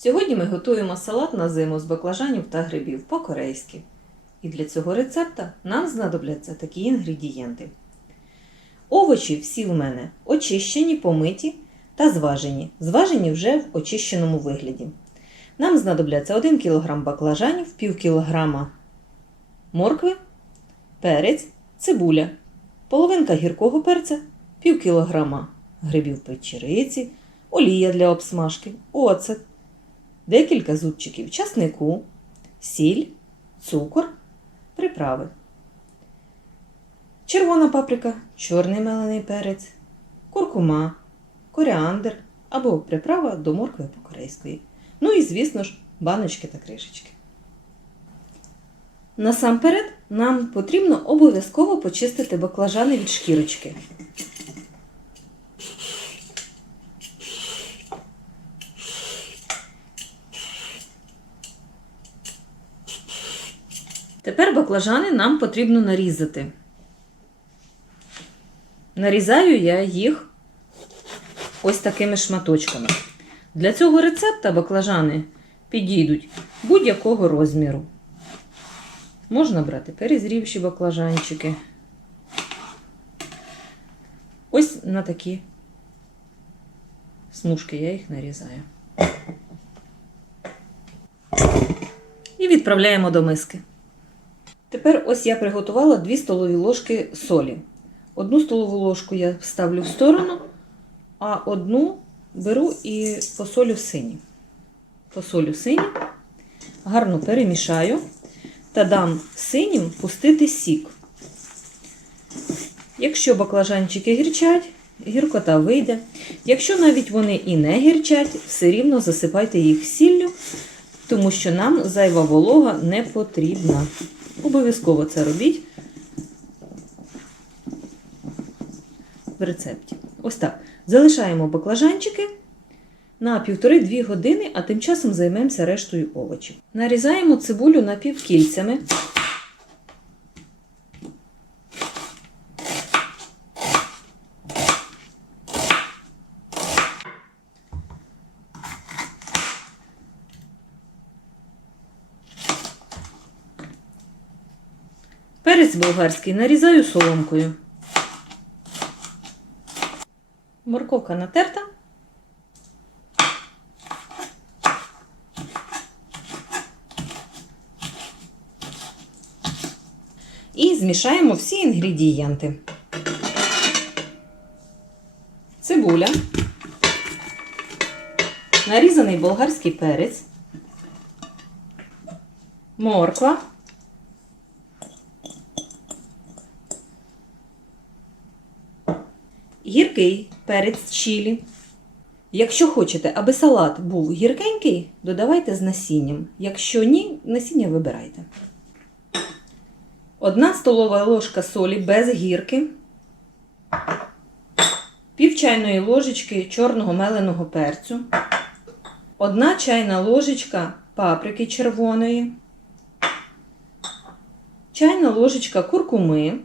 Сьогодні ми готуємо салат на зиму з баклажанів та грибів по-корейськи. І для цього рецепта нам знадобляться такі інгредієнти. Овочі всі в мене очищені, помиті та зважені. Зважені вже в очищеному вигляді. Нам знадобляться 1 кг баклажанів, пів кілограма моркви, перець, цибуля, половинка гіркого перця, пів кілограма грибів печериці, олія для обсмажки, оцет, декілька зубчиків часнику, сіль, цукор, приправи. Червона паприка, чорний мелений перець, куркума, коріандр або приправа до моркви по-корейської. Ну і, звісно ж, баночки та кришечки. Насамперед нам потрібно обов'язково почистити баклажани від шкірочки. Тепер баклажани нам потрібно нарізати. Нарізаю я їх ось такими шматочками. Для цього рецепта баклажани підійдуть будь-якого розміру. Можна брати перезрівші баклажанчики. Ось на такі смужки я їх нарізаю. І відправляємо до миски. Тепер ось я приготувала 2 столові ложки солі. Одну столову ложку я ставлю в сторону, а одну беру і посолю сині. Посолю сині, гарно перемішаю та дам синім пустити сік. Якщо баклажанчики гірчать, гіркота вийде. Якщо навіть вони і не гірчать, все рівно засипайте їх сіллю, тому що нам зайва волога не потрібна. Обов'язково це робіть в рецепті. Ось так. Залишаємо баклажанчики на 1,5-2 години, а тим часом займемося рештою овочів. Нарізаємо цибулю напівкільцями. Перець болгарський нарізаю соломкою. Морковка натерта. І змішаємо всі інгредієнти. Цибуля, нарізаний болгарський перець, морква, гіркий перець чілі. Якщо хочете, аби салат був гіркенький, додавайте з насінням. Якщо ні, насіння вибирайте. Одна столова ложка солі без гірки, пів чайної ложечки чорного меленого перцю, одна чайна ложечка паприки червоної, чайна ложечка куркуми,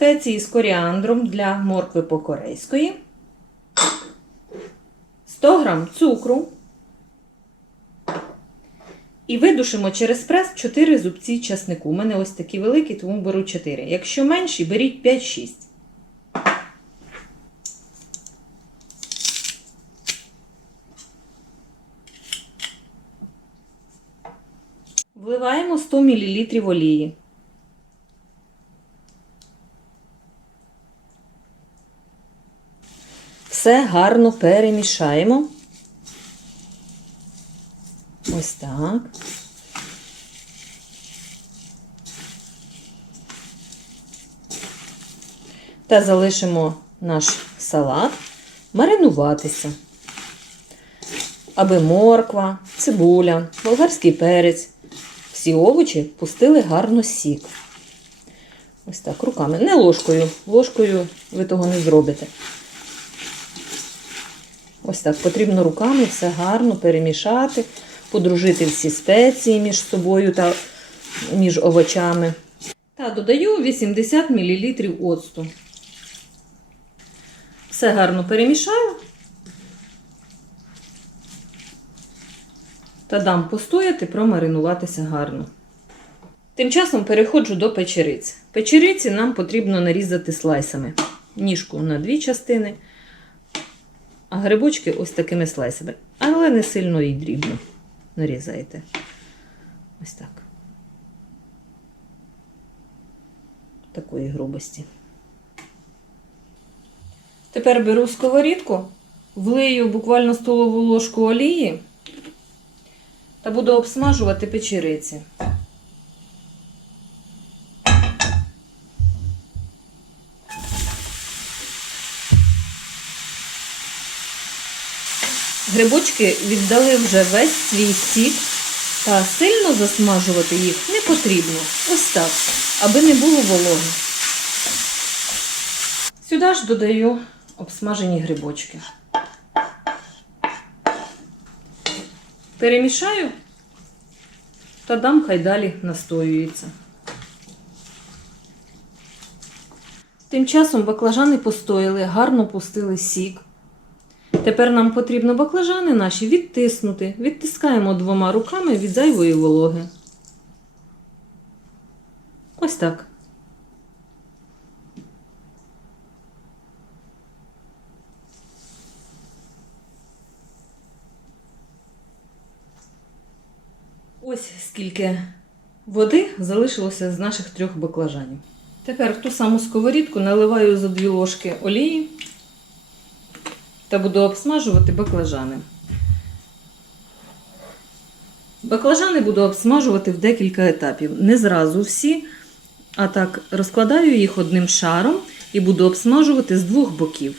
спеції з коріандром для моркви по-корейської, 100 г цукру. І видушимо через прес 4 зубці часнику. У мене ось такі великі, тому беру 4. Якщо менші, беріть 5-6. Вливаємо 100 мл олії. Все гарно перемішаємо. Ось так. Та залишимо наш салат маринуватися, аби морква, цибуля, болгарський перець, всі овочі пустили гарно сік. Ось так, руками. Не ложкою. Ложкою ви того не зробите. Ось так. Потрібно руками все гарно перемішати, подружити всі спеції між собою та між овочами. Та додаю 80 мл оцту. Все гарно перемішаю. Та дам постояти, промаринуватися гарно. Тим часом переходжу до печериць. Печериці нам потрібно нарізати слайсами. Ніжку на дві частини а грибочки ось такими слайсами. Але не сильно і дрібно нарізаєте. Ось так. Такої грубості. Тепер беру сковорідку, влию буквально столову ложку олії та буду обсмажувати печериці. Грибочки віддали вже весь свій сік, та сильно засмажувати їх не потрібно. Ось так, аби не було вологи. Сюди ж додаю обсмажені грибочки. Перемішаю та дам хай далі настоюється. Тим часом баклажани постояли, гарно пустили сік. Тепер нам потрібно баклажани наші відтиснути. Відтискаємо двома руками від зайвої вологи. Ось так. Ось скільки води залишилося з наших трьох баклажанів. Тепер в ту саму сковорідку наливаю за дві ложки олії та буду обсмажувати баклажани. Баклажани буду обсмажувати в декілька етапів. Не зразу всі, а так розкладаю їх одним шаром і буду обсмажувати з двох боків.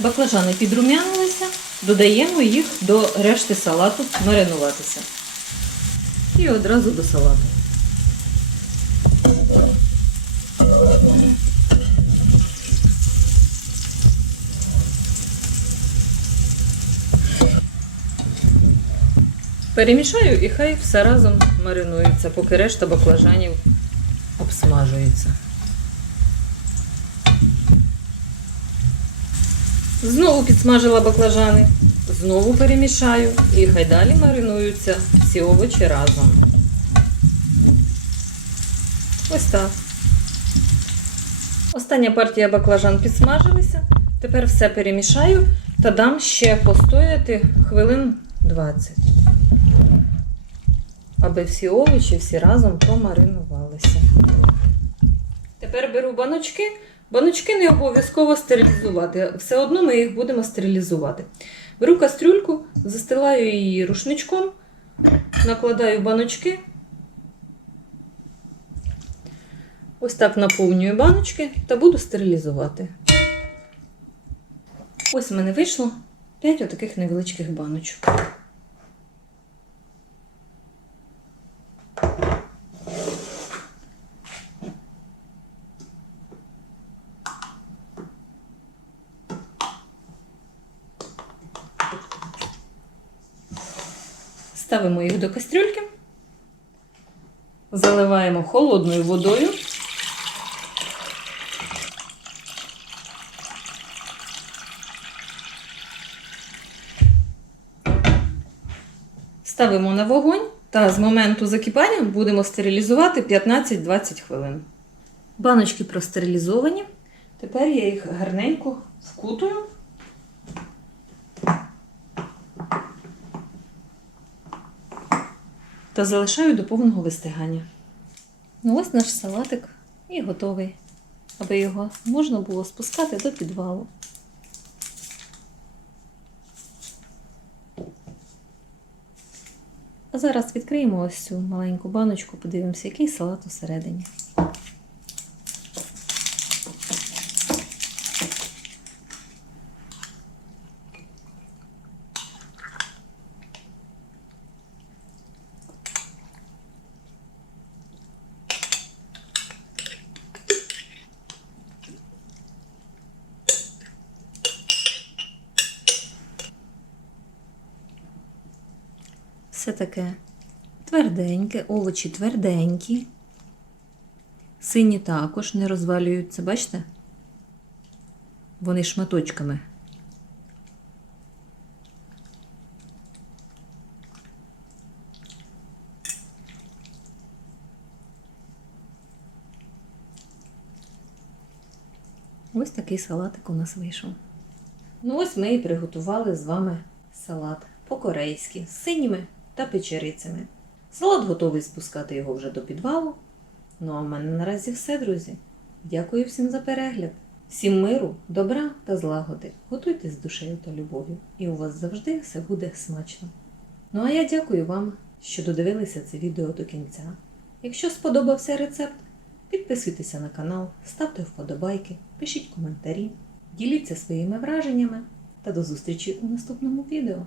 Баклажани підрумянилися, додаємо їх до решти салату маринуватися. І одразу до салату. Перемішаю і хай все разом маринується, поки решта баклажанів обсмажується. Знову підсмажила баклажани, знову перемішаю і хай далі маринуються всі овочі разом. Ось так. Остання партія баклажан підсмажилися. Тепер все перемішаю та дам ще постояти хвилин 20. Аби всі овочі всі разом промаринувалися. Тепер беру баночки. Баночки не обов'язково стерилізувати, все одно ми їх будемо стерилізувати. Беру кастрюльку, застилаю її рушничком, накладаю баночки. Ось так наповнюю баночки та буду стерилізувати. Ось в мене вийшло 5 отаких невеличких баночок. Ставимо їх до кастрюльки, заливаємо холодною водою. Ставимо на вогонь та з моменту закипання будемо стерилізувати 15-20 хвилин. Баночки простерилізовані. Тепер я їх гарненько вкутую. та залишаю до повного вистигання. Ну ось наш салатик і готовий, аби його можна було спускати до підвалу. А зараз відкриємо ось цю маленьку баночку, подивимося, який салат усередині. Все таке тверденьке, овочі тверденькі. Сині також не розвалюються, бачите? Вони шматочками. Ось такий салатик у нас вийшов. Ну ось ми і приготували з вами салат по-корейськи з синіми та печерицями. Салат готовий спускати його вже до підвалу. Ну а в мене наразі все, друзі. Дякую всім за перегляд. Всім миру, добра та злагоди. Готуйте з душею та любов'ю, і у вас завжди все буде смачно. Ну а я дякую вам, що додивилися це відео до кінця. Якщо сподобався рецепт, підписуйтеся на канал, ставте вподобайки, пишіть коментарі, діліться своїми враженнями та до зустрічі у наступному відео.